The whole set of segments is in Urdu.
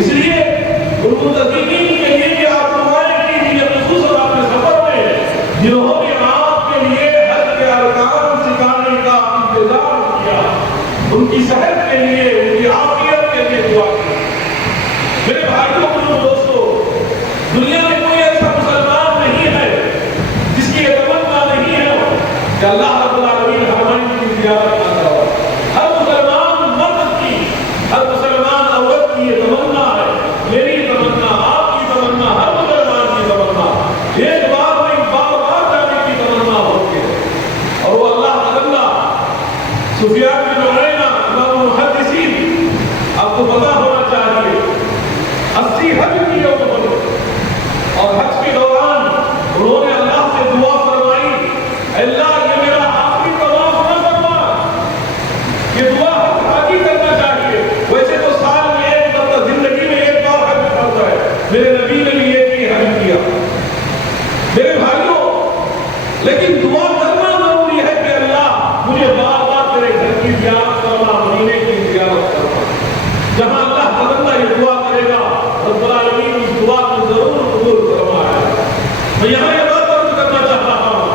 اس لیے المتقین کے لیے کہ آپ دعائیں کیجیے خصوصاً اپنے سفر میں جنہوں نے آپ کے لیے حج کے ارکان سکھانے کا انتظام کیا، ان کی صحت کے لیے، ان کی عافیت کے لیے دعا کی۔ میرے بھائیوں اور دوستو، دنیا میں کوئی ایسا مسلمان نہیں ہے جس کی یہ تمنا نہیں ہے کہ اللہ رب العالمین حرمین کی زیارت کرتا ہو۔ ہر مسلمان مرد کی، ہر مسلمان عورت کی یہ تمنا ہے، میری تمنا، آپ کی تمنا، ہر مسلمان کی تمنا، ایک بار نہیں بار بار جانے کی تمنا ہوتی ہے۔ اور وہ اللہ کا بندہ سفیان بن عیینہ امام المحدثین، آپ کو پتا ہونا چاہیے 80 حج کی عمر اور حج کے دوران انہوں نے اللہ سے دعا فرمائی، اللہ یہ میرا آخری طواف نہ فرما۔ یہ دعا حج حاجی کرنا چاہیے، ویسے تو سال میں ایک دفعہ، زندگی میں ایک بار حج کرتا ہے، میرے نبی نے بھی ایک ہی حج کیا۔ میرے بھائیوں، لیکن دعا کرنا ضروری ہے کہ اللہ مجھے بار بار تیرے گھر کی زیارت کرنا، مدینے کی زیارت کرنا۔ جہاں اللہ کا بندہ یہ دعا کرے گا، رب العالمین اس دعا کو ضرور قبول فرمائے گا۔ میں یہاں یہ بات عرض کرنا چاہ رہا ہوں،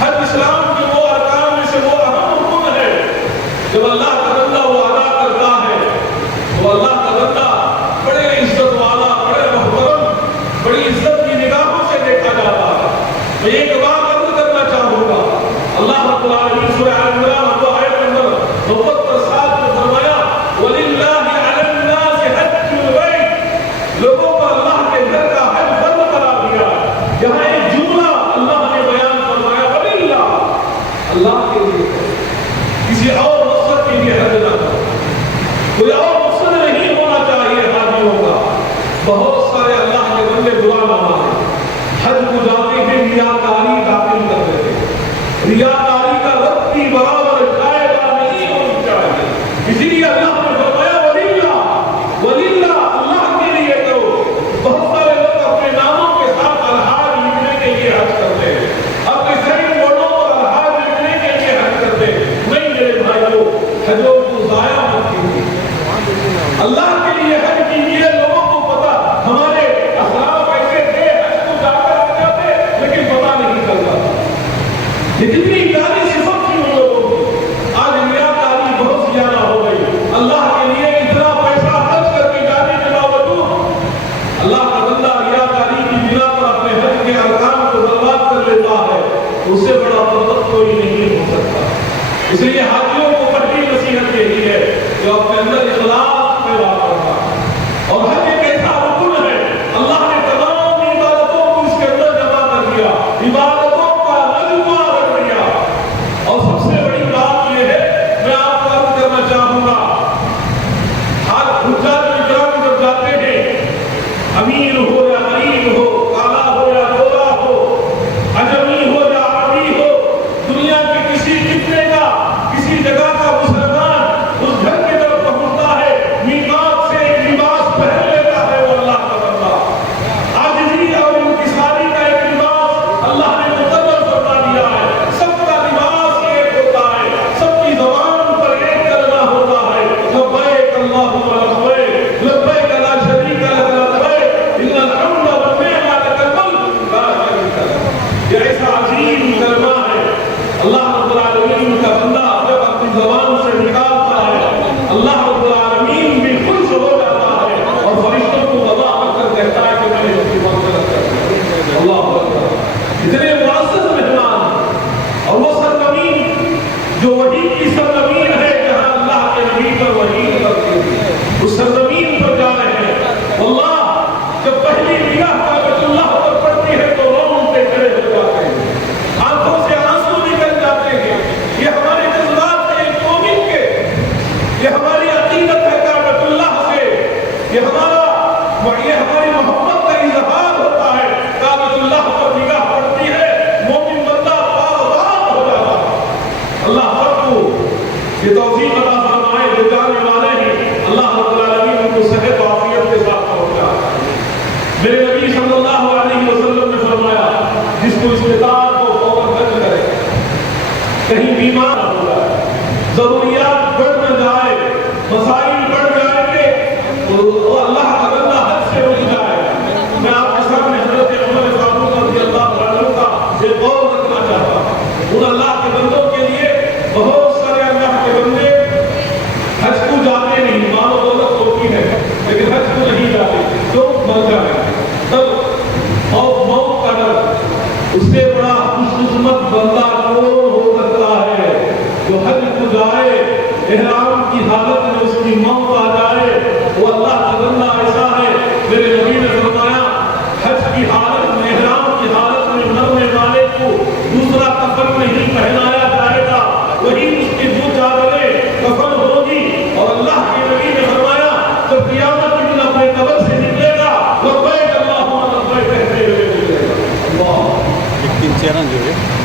حج اسلام کے وہ ارکان میں سے وہ اہم رکن ہے، جب اللہ کا بندہ وہ ادا کرتا ہے تو اللہ کا بندہ بڑے عزت والا، بڑے محترم، بڑی عزت کی نگاہوں سے دیکھا جاتا ہے۔ میں ایک بات عرض کرنا چاہوں گا، اللہ رب العالمین سورہ عمران وہ آیت نمبر 97 میں فرمایا، وَلِلَّهِ عَلَى النَّاسِ حَجُّ الْبَيْتِ، لوگوں پر اللہ کے گھر کا حج فرض قرار دیا ہے۔ برا نہ مانے. حج کو جاتے ہیں ریاکاری داخل کر دیتے ہیں. ریاکاری کا وقت بھی برابر جائزہ نہیں ہونی چاہیے. اسی لیے اللہ نے فرمایا وللہ اللہ کے لیے کرو. بہت سارے لوگ اپنے ناموں کے ساتھ الحاج لکھنے کے لیے حج کرتے ہیں, اپنے سائن بورڈوں پر الحاج لکھنے کے لیے حج کرتے ہیں. نہیں میرے بھائیوں, حجوں کو ضائع مت کیجیے. اللہ کے لیے حج کیجیے. لوگوں کو پتا ہمارے اسلاف ایسے تھے, حج کو جا کر آ جاتے لیکن پتا نہیں چلتا. اتنی پیاری صفت تھی ان لوگوں کی. آج ریاکاری بہت زیادہ ہو گئی. اللہ کے لیے اتنا پیسہ خرچ کر کے جانے کے باوجود اللہ کا بندہ ریاکاری کی بنا پر اپنے حج کے ارکان کو برباد کر لیتا ہے. اس سے بڑا بدبخت کوئی نہیں ہو سکتا. اس لیے حاجیوں کو پہلی نصیحت یہی ہے جو اپنے اندر اخلاص پیدا کرتا ہے. اور حج ایک ایسا رکن ہے, اللہ نے تمام عبادتوں کو اس کے اندر جمع کر دیا, عبادتوں کا مجموعہ رکھ دیا. اور سب سے بڑی بات یہ ہے, میں آپ کو عرض کرنا چاہوں گا, آج حجاج اکرام جب جاتے ہیں, امیر ہو یا غریب ہو, کالا ہو یا گورا ہو, اجمی ہو یا عربی ہو, دنیا کے کسی خطے کا, کسی جگہ کا مسلمان اس گھر کی طرف پہنچتا ہے, میقات سے ایک لباس پہن لیتا ہے, وہ اللہ کا بندہ. عاجزی اور انکساری کا ایک لباس اللہ نے مقرر فرما دیا ہے. سب کا لباس ایک ہوتا ہے, سب کی زبان پر ایک کلمہ ہوتا ہے, لبیک اللہم لبیک, لبیک لا شریک لک لبیک, ان الحمد والنعمۃ لک الملک لا شریک لک. یہ ایسا عظیم کلمہ ہے. اللہ رب العالمین کا بندہ جب اپنی زبان سے نکالتا ہے, اللہ رب العالمین بھی خوش ہو جاتا ہے اور فرشتوں کو وضع کر کہتا ہے کہ میں نے اس کی مغفرت کر دی. اللہ اکبر. اتنے معزز مہمان, اور وہ سرزمین جو وحی کی سرزمین ہے جہاں اللہ کے نبی پر وحی اترتی ہے, اس سرزمین پر جا رہے ہیں. واللہ جب پہلی نگاہ کعبۃ اللہ پر پڑتی ہے تو رونگٹے کھڑے ہو جاتے ہیں, آنکھوں سے آنسو نکل جاتے ہیں. یہ ہمارے جذبات ہیں ایک مومن کے, یہ ہماری عقیدت ہے کعبۃ اللہ سے, یہ ہماری محبت کا اظہار ہوتا ہے. کعبۃ اللہ پر نگاہ پڑتی ہے, مومن بندہ باغبان ہو جاتا ہے. اللہ سب کو یہ توفیق عطا فرمائے جو جانے والے ہیں, اللہ رب العالمین ان کو صحت و عافیت کے ساتھ پہنچائے. میرے نبی صلی اللہ علیہ وسلم نے فرمایا, جس کو استطاعت ہو فوراً حج کرے, کہیں بیمار نہ ہو جائے, ضروریات بڑھ نہ جائے, مسائل بڑھ جائیں گے تو اللہ کا بندہ حج سے رک جائے. میں آپ کے سامنے حضرت عمر فاروق رضی اللہ عنہ کا ایک قول رکھنا چاہتا ہوں. ان اللہ کے بندوں کے لیے بہت سارے اللہ کے بندے حج کو جاتے نہیں, مال و دولت ہوتی ہے لیکن حج کو نہیں جاتے, تو مر جائے. تب موت کا ڈر, اس سے بڑا خوش قسمت بندہ کون ہو سکتا ہے جو حج کو جائے, احرام کی حالت میں اس کی موت آ جائے. وہ اللہ کا بندہ ایسا ہے. میرے نبی نے فرمایا, حج کی حالت میں, احرام کی حالت میں مرنے والے کو دوسرا کفن نہیں پہنایا جائے گا, وہی اس کی دو چادریں کفن ہوگی. اور اللہ کے نبی نے فرمایا, جب قیامت کے دن اپنے قبر سے نکلے گا, لبیک اللہم لبیک کہتے ہوئے نکلے گا.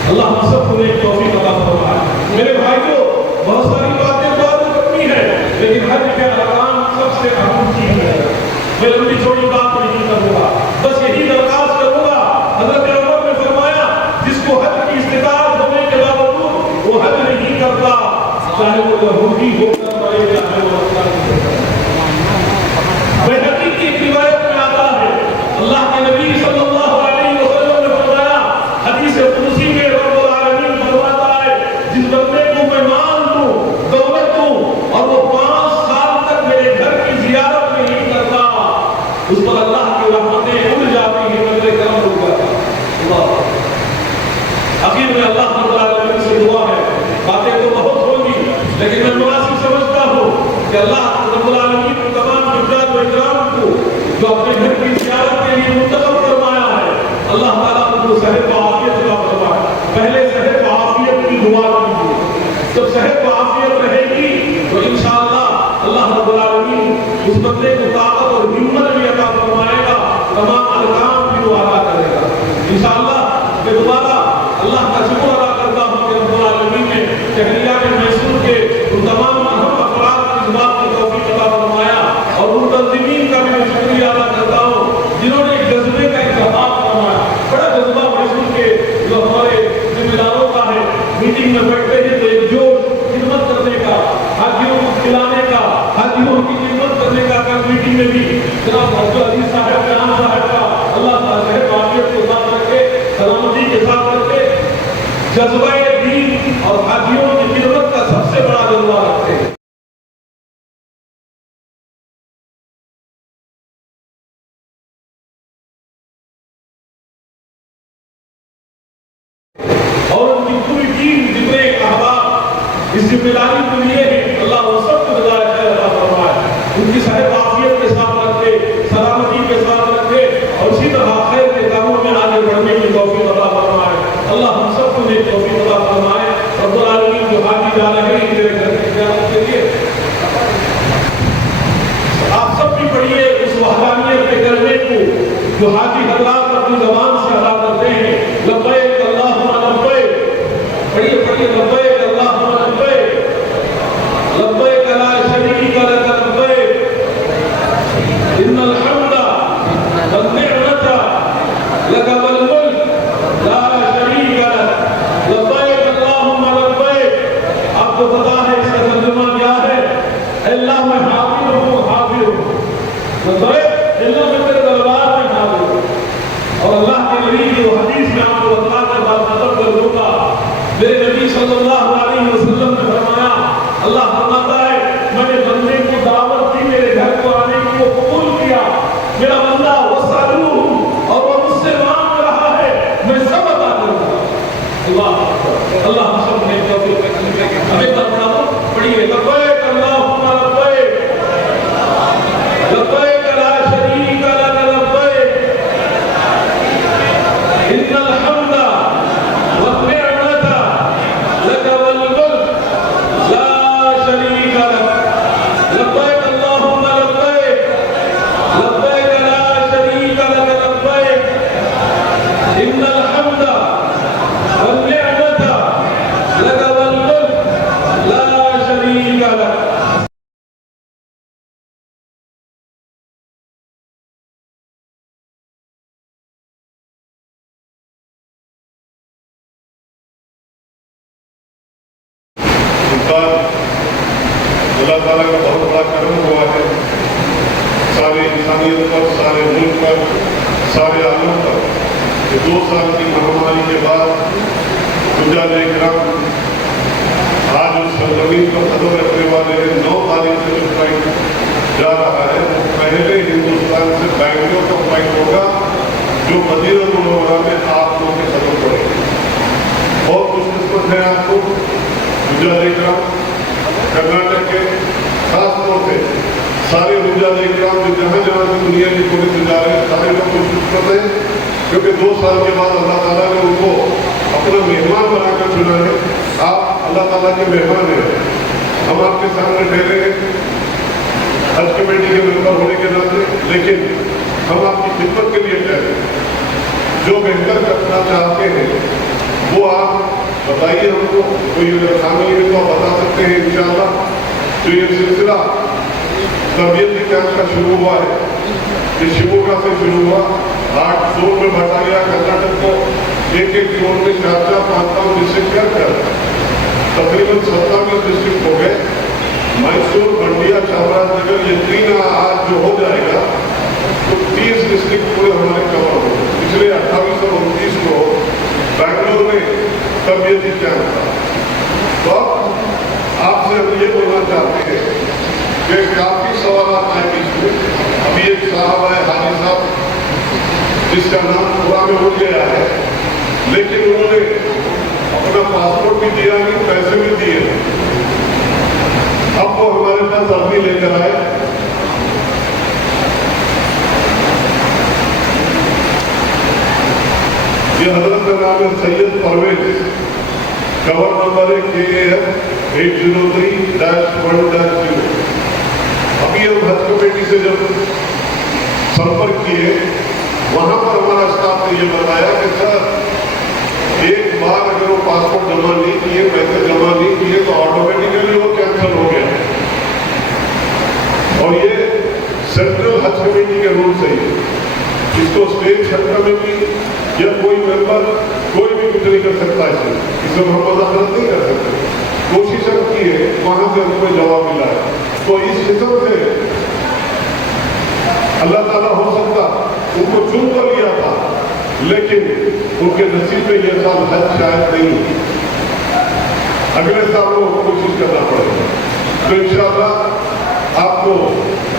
اللہ ہم سب کو ایک توفیق عطا فرمائے. میرے بھائیوں, بہت ساری باتیں بات کرنی ہے لیکن حج کے ارکان سب سے اہم چیز ہے. میں لمبی چھوٹی بات نہیں کروں گا, بس یہی درخواست کروں گا. حضرت عمر نے فرمایا, جس کو حج کی استطاعت ہونے کے باوجود وہ حج نہیں کرتا, چاہے وہ یہودی ہو کر مرے چاہے وہ نصرانی ہو کر. بیہقی کی ایک روایت میں آتا ہے, اللہ کے نبی صلی اللہ علیہ وسلم نے فرمایا, حدیث قدسی میں رب العالمین فرماتا ہے, جس بندے کو میں مال دوں, دولت دوں, اور وہ 5 سال تک میرے گھر کی زیارت نہیں کرتا, اس پر اللہ کی رحمتیں اڑ جاتی ہیں, مجھے کرم ہو جاتا. اللہ آخر میں اللہ رب العالمین سے دعا ہے, باتیں تو بہت ہوگی لیکن میں مناسب سمجھتا ہوں کہ اللہ رب العالمین کو تمام حجاج و اکرام کو جو اپنے گھر کی زیارت کے لیے منتخب فرمایا ہے, اللہ تعالیٰ کو صحت و عافیت عطا فرمائے. پہلے صحت و عافیت کی دعا کیجیے, جب صحت و عافیت رہے گی تو انشاءاللہ اللہ رب العالمین اس بندے کو طاقت اور ہمت بھی عطا فرمائے گا, تمام ارکان بھی اور ان کی پوری ٹیم جتنے احباب اس ذمہ داری کو لیے ہیں، اللہ وہ سب کو جزائے خیر عطا فرمائے، ان کی صحت عافیت کے ساتھ رکھے، سلامتی کے ساتھ رکھے، اور اسی طرح خیر کے کاموں میں آگے بڑھنے کی توفیق عطا فرمائے۔ اللہ ہم سب کو نیک توفیق عطا فرمائے۔ رب العالمین جو حاجی جا رہے ہیں میرے گھر کی زیارت کے لیے، آپ سب بھی پڑھیے اس وحدانیت کے کلمے کو جو حاجی حضرات اپنی زبان سے ادا کرتے ہیں، لبیک اللہم لبیک، پڑھیے پڑھیے، لبیک اللہم لبیک، لبیک لا شریک لک لبیک، ان الحمد والنعمت لک والملک لا شریک لک، لبیک اللہم لبیک۔ آپ کو پتا ہے اس کا ترجمہ کیا ہے؟ اللہ میں حاضر ہوں، حاضر ہوں، لبیک اللہ میں تیرے دربار میں حاضر ہوں۔ اور اللہ کے نبی کی وہ حدیث میں آپ کو بتا کر بات ختم کر دوں گا، میرے نبی صلی اللہ علیہ وسلم نے فرمایا، اللہ فرماتا ہے میں نے بندے کو دعوت دی، میرے گھر کو آنے کی وہ قبول کیا، میرا بندہ وہ سالو ہوں اور وہ مجھ سے مانگ رہا ہے، میں سب عطا کروں گا۔ اللہ اللہ ہم سب نے ہمیں پڑھا دو، پڑھیے لبیک اللہم لبیک، لبیک لا شریک لک لبیک، ان الحمد والنعمت لک والملک لا شریک لک، لبیک اللہم لبیک، لبیک لا شریک لک لبیک، ان الحمد والنعمت لک والملک لا شریک لک۔ اللہ تعالیٰ کا بہت بڑا کرم ہوا ہے سارے انسانیت پر، سارے ملک پر، سارے عالم پر، کہ 2 سال کی مہاماری کے بعد حجاج اکرام آج اس سرزمین پر قدم رکھنے والے 9 تاریخ سے جو فلائٹ جا رہا ہے وہ پہلے ہندوستان سے بینگلور کا فلائٹ ہوگا جو مدینہ منورہ میں آپ لوگوں کے قدم پڑے گی۔ بہت خوش قسمت ہے آپ کو حجاج اکرام کرناٹک کے، خاص طور سے سارے حجاج اکرام جو جہاں جہاں سے دنیا کی کونے سے جا رہے ہیں، سارے لوگ خوش قسمت ہیں کیونکہ 2 سال کے بعد اللہ تعالیٰ نے ان کو اپنا مہمان بنا کر چنا ہے۔ آپ اللہ تعالیٰ کے مہمان ہیں، ہم آپ کے سامنے ٹھہرے ہیں حج کمیٹی کے ممبر ہونے کے ناطے، لیکن ہم آپ کی خدمت کے لیے ٹھہرے ہیں۔ جو بہتر کرنا چاہتے ہیں وہ آپ بتائیے ہم کو، کوئی اگر شامل ہے تو آپ بتا سکتے ہیں انشاءاللہ۔ جو یہ سلسلہ تربیتی کیمپ کا شروع ہوا ہے، یہ شیموگا سے شروع ہوا، 8 زون میں بانٹا گیا، کرناٹک کو ایک زون میں 4 5 ڈسٹرکٹ کر کر تقریباً 27 ڈسٹرکٹ ہو گئے۔ میسور، منڈیا، چامراج نگر، یہ 3 آج جو ہو جائے گا تو 30 ڈسٹرکٹ پورے ہمارے کور ہو گئے۔ پچھلے 28 اور 29 کو بینگلور میں تربیتی کیمپ تھا۔ تو اب آپ سے ہم یہ بولنا چاہتے ہیں کہ کافی سوالات آئے بیچ میں۔ ابھی ایک صاحب ہے حاجی صاحب جس کا نام پورا میں اٹھ گیا ہے، لیکن انہوں نے اپنا پاسپورٹ بھی دیا نہیں، پیسے بھی دیے۔ اب وہ ہمارے پاس عربی لے کر آئے۔ یہ حضرت کا نام ہے سید پرویز، کور نمبر ہے KAF 803-1-0۔ ابھی ہم حج کمیٹی سے جب سمپرک کیے، وہاں پر ہمارا اسٹاف نے یہ بتایا کہ سر ایک بار اگر وہ پاسپورٹ جمع نہیں کیے، پیسے جمع نہیں کیے تو آٹومیٹیکلی وہ کینسل ہو گیا۔ اور یہ سینٹرل حج کمیٹی کے رول سے ہی، اس کو اسٹیٹ حج کمیٹی یا کوئی ممبر کوئی بھی کچھ نہیں کر سکتا، اس میں ہم مداخلت نہیں کر سکتے۔ کوشش ہم کی ہے، وہاں سے ہم کو جواب ملا ہے۔ تو اس قسم سے اللہ تعالیٰ ہو سکتا ان کو چن کر لیا تھا، لیکن ان کے نصیب میں یہ سال حج شاید نہیں ہوئی، اگلے سال کو کوشش کرنا پڑے گا۔ تو انشاءاللہ آپ کو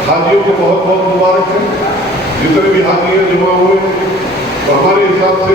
حاجیوں کو بہت بہت مبارک ہے۔ جتنے بھی حاجی جمع ہوئے تو ہمارے حساب سے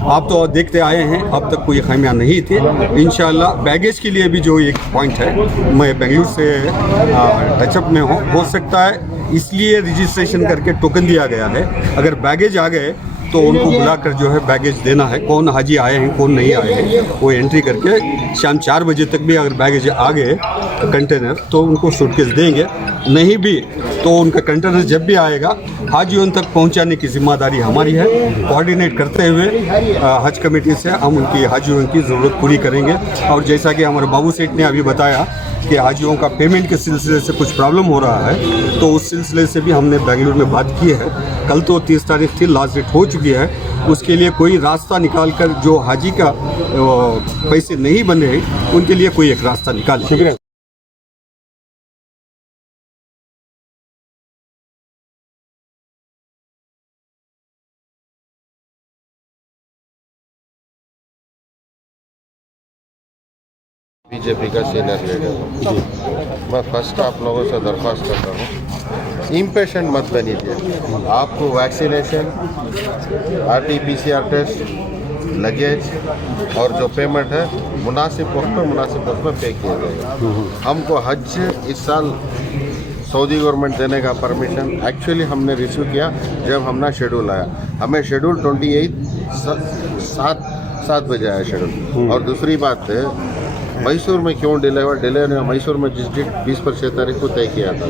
آپ تو دیکھتے آئے ہیں اب تک کوئی خامیاں نہیں تھی. انشاءاللہ بیگیج کے لیے بھی جو ایک پوائنٹ ہے, میں بنگلور سے ٹچ اپ میں ہوں, ہو سکتا ہے اس لیے رجسٹریشن کر کے ٹوکن دیا گیا ہے. اگر بیگیج آ گئے تو ان کو بلا کر جو ہے بیگیج دینا ہے. کون حاجی آئے ہیں کون نہیں آئے ہیں وہ انٹری کر کے شام 4 بجے تک بھی اگر بیگیج آ گئے کنٹینر تو ان کو سوٹ کیس دیں گے. نہیں بھی تو ان کا کنٹینر جب بھی آئے گا حاجیوں تک پہنچانے کی ذمہ داری ہماری ہے. کوآرڈینیٹ کرتے ہوئے حج کمیٹی سے ہم ان کی حاجیوں کی ضرورت پوری کریں گے. اور جیسا کہ ہمارے بابو سیٹھ نے ابھی بتایا کہ حاجیوں کا پیمنٹ کے سلسلے سے کچھ پرابلم ہو رہا ہے, تو اس سلسلے سے بھی ہم نے بنگلور میں بات کی ہے. کل تو 30 تاریخ تھی, لاسٹ ڈیٹ ہو چکی ہے. اس کے لیے کوئی راستہ نکال کر جو حاجی کا پیسے نہیں بنے ان کے لیے کوئی ایک راستہ نکالیں. شکریہ. بی جے پی کا سینئر لیڈر ہوں. میں فرسٹ آپ لوگوں سے درخواست کرتا ہوں, امپیشنٹ مت بنیے. آپ کو ویکسینیشن, RT-PCR ٹیسٹ, لگیج اور جو پیمنٹ ہے مناسب وقت میں پے کیا جائے گا. ہم کو حج اس سال سعودی گورنمنٹ دینے کا پرمیشن ایکچولی ہم نے ریسیو کیا جب ہم نے شیڈول آیا. ہمیں شیڈول 28 7 بجے آیا شیڈول. اور دوسری بات ہے میسور میں کیوں ڈیلے ہوا, ڈیلے نے میسور میں جس ڈیٹ 20 پر 6 تاریخ کو طے کیا تھا,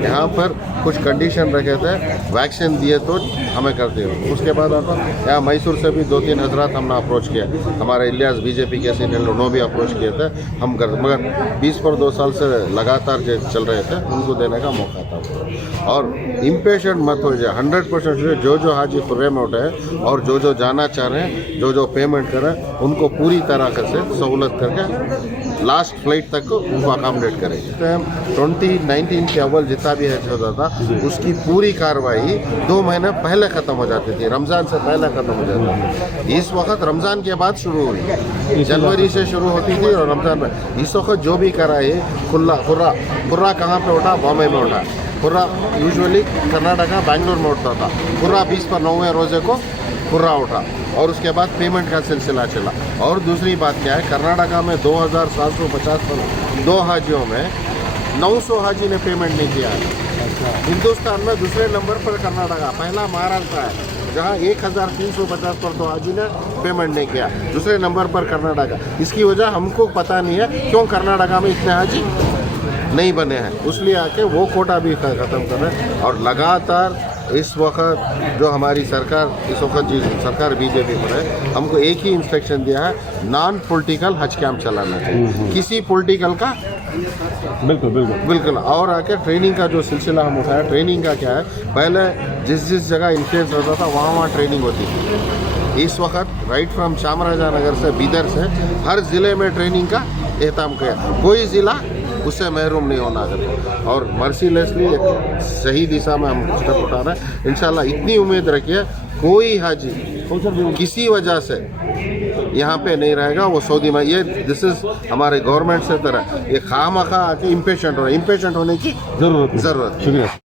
یہاں پر کچھ کنڈیشن رکھے تھے, ویکسین دیے تو ہمیں کرتے ہو. اس کے بعد آپ یہاں میسور سے بھی 2-3 حضرات ہم نے اپروچ کیا, ہمارے الیاس بی جے پی کے سینئر انہوں بھی اپروچ کیے تھے ہم کرتے, مگر 20 پر 2 سال سے لگاتار چل رہے تھے, ان کو دینے کا موقع تھا. اور امپیشنٹ مت ہو جائے. 100% جو حاجی خرے میں اٹھے اور جو جانا چاہ رہے ہیں, جو پیمنٹ کریں, ان کو پوری طرح سے سہولت کر کے لاسٹ فلائٹ تک کو ان کو اکاموڈیٹ کریں گے. 2019 کے اول جتنا بھی حج ہوتا تھا اس کی پوری کاروائی 2 مہینے پہلے ختم ہو جاتی تھی, رمضان سے پہلے ختم ہو جاتی تھی. اس وقت رمضان کے بعد شروع ہوئی, جنوری سے شروع ہوتی تھی اور رمضان میں. اس وقت جو بھی کرائے خرا کہاں پہ اٹھا, بامبے میں اٹھا. خرا یوزولی کرناٹکا بنگلور میں اٹھتا تھا. خرا 20 پر 9ویں روزے کو خرا اٹھا اور اس کے بعد پیمنٹ کا سلسلہ چلا. اور دوسری بات کیا ہے, کرناٹکا میں 2750 پر 2 حاجیوں میں 900 حاجی نے پیمنٹ نہیں کیا ہے. ہندوستان میں دوسرے نمبر پر کرناٹکا, پہلا مہاراشٹر ہے جہاں 1350 پر 2 حاجی نے پیمنٹ نہیں کیا. دوسرے نمبر پر کرناٹکا. اس کی وجہ ہم کو پتہ نہیں ہے کیوں کرناٹکا میں اتنے حاجی نہیں بنے ہیں, اس لیے آ کے وہ کوٹا بھی ختم کر رہے ہیں. اور لگاتار اس وقت جو ہماری سرکار سرکار بی جے پی پر ہے, ہم کو ایک ہی انسٹرکشن دیا ہے, نان پولیٹیکل حج کیمپ چلانا چاہیے, کسی پولیٹیکل کا بالکل. اور آ کے ٹریننگ کا جو سلسلہ ہم اٹھایا, ٹریننگ کا کیا ہے, پہلے جس جگہ انفلوئنس ہوتا تھا وہاں ٹریننگ ہوتی تھی. اس وقت رائٹ فرام چامراجا نگر سے بیدر سے ہر ضلع میں ٹریننگ کا اہتمام کیا. کوئی ضلع اس سے محروم نہیں ہونا کرتا. اور مرسی لیسلی ایک صحیح دشا میں ہم اسٹیپ اٹھا رہے ہیں. انشاءاللہ اتنی امید رکھیے کوئی حاجی کسی وجہ سے یہاں پہ نہیں رہے گا وہ سعودی میں. یہ دس از ہمارے گورنمنٹ سے طرح یہ خواہ مخواہ آ کے امپیشنٹ ہونے کی ضرورت. شکریہ.